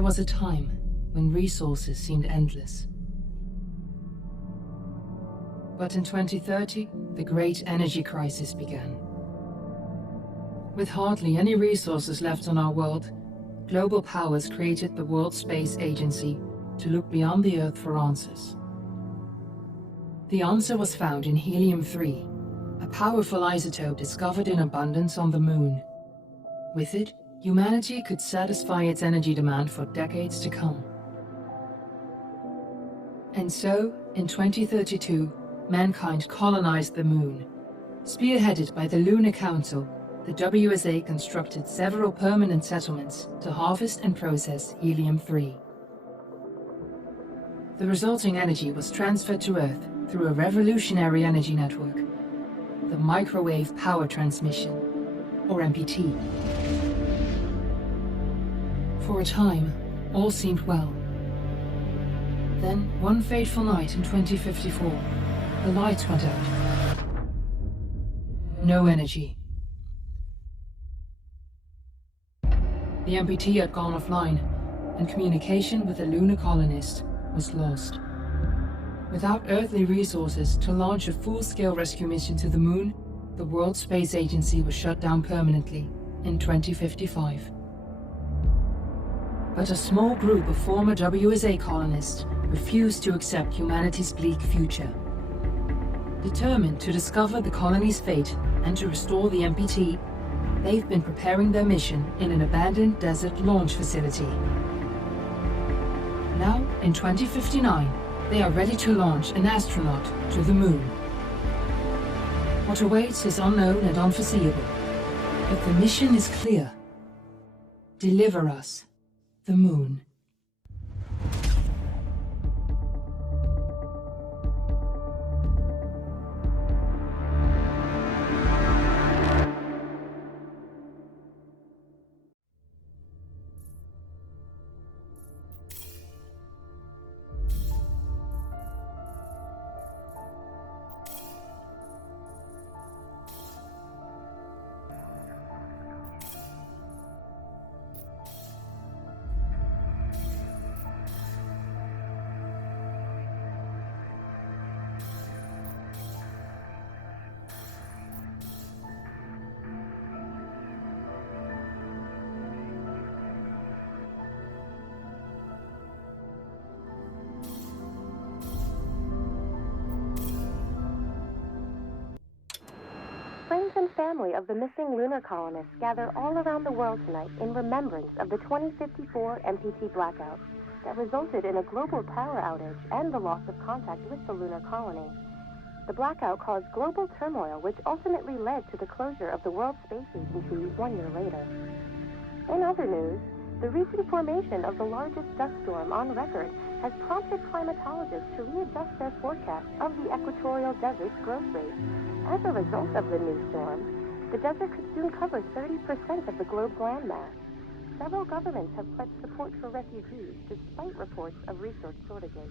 There was a time when resources seemed endless. But in 2030, the great energy crisis began. With hardly any resources left on our world, global powers created the World Space Agency to look beyond the Earth for answers. The answer was found in helium-3, a powerful isotope discovered in abundance on the Moon. With it, humanity could satisfy its energy demand for decades to come. And so, in 2032, mankind colonized the Moon. Spearheaded by the Lunar Council, the WSA constructed several permanent settlements to harvest and process helium-3. The resulting energy was transferred to Earth through a revolutionary energy network, the Microwave Power Transmission, or MPT. For a time, all seemed well. Then, one fateful night in 2054, the lights went out. No energy. The MPT had gone offline, and communication with the lunar colonist was lost. Without earthly resources to launch a full-scale rescue mission to the Moon, the World Space Agency was shut down permanently in 2055. But a small group of former WSA colonists refused to accept humanity's bleak future. Determined to discover the colony's fate and to restore the MPT, they've been preparing their mission in an abandoned desert launch facility. Now, in 2059, they are ready to launch an astronaut to the Moon. What awaits is unknown and unforeseeable, but the mission is clear. Deliver us the Moon. Friends and family of the missing lunar colonists gather all around the world tonight in remembrance of the 2054 MPT blackout that resulted in a global power outage and the loss of contact with the lunar colony. The blackout caused global turmoil, which ultimately led to the closure of the World Space Agency 1 year later. In other news, the recent formation of the largest dust storm on record has prompted climatologists to readjust their forecast of the equatorial desert's growth rate. As a result of the new storm, the desert could soon cover 30% of the globe's landmass. Several governments have pledged support for refugees despite reports of resource shortages.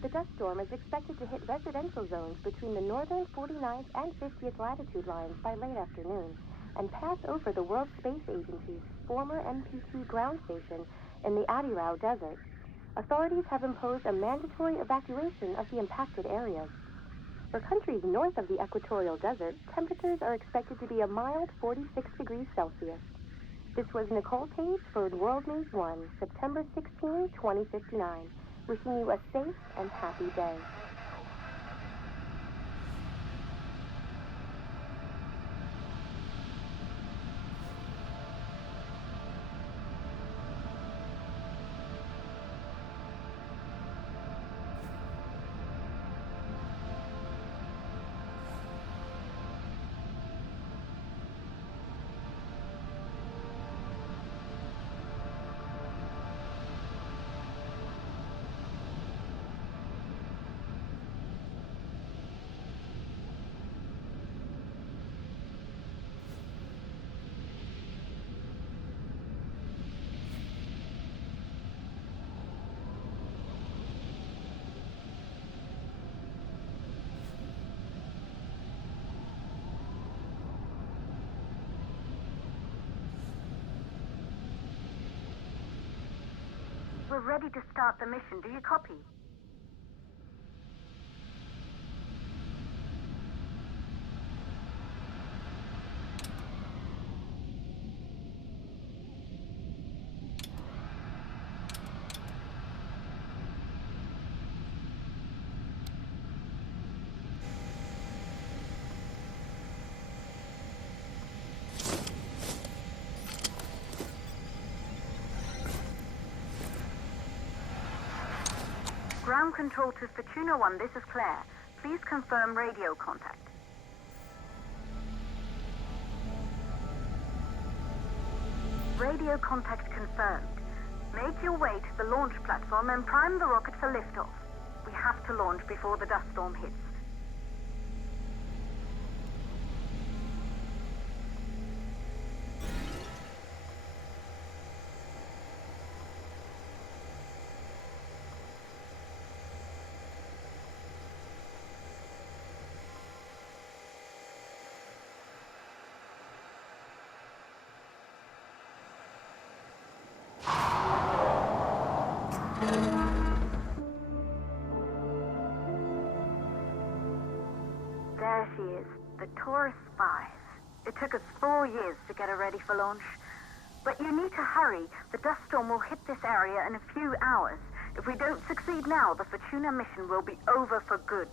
The dust storm is expected to hit residential zones between the northern 49th and 50th latitude lines by late afternoon and pass over the World Space Agency's former MPT ground station in the Adirau Desert. Authorities have imposed a mandatory evacuation of the impacted areas. For countries north of the equatorial desert, temperatures are expected to be a mild 46 degrees Celsius. This was Nicole Page for World News 1, September 16, 2059. Wishing you a safe and happy day. We're ready to start the mission. Do you copy? Ground control to Fortuna 1, this is Claire. Please confirm radio contact. Radio contact confirmed. Make your way to the launch platform and prime the rocket for liftoff. We have to launch before the dust storm hits. There she is, the Taurus 5. It took us 4 years to get her ready for launch. But you need to hurry. The dust storm will hit this area in a few hours. If we don't succeed now, the Fortuna mission will be over for good.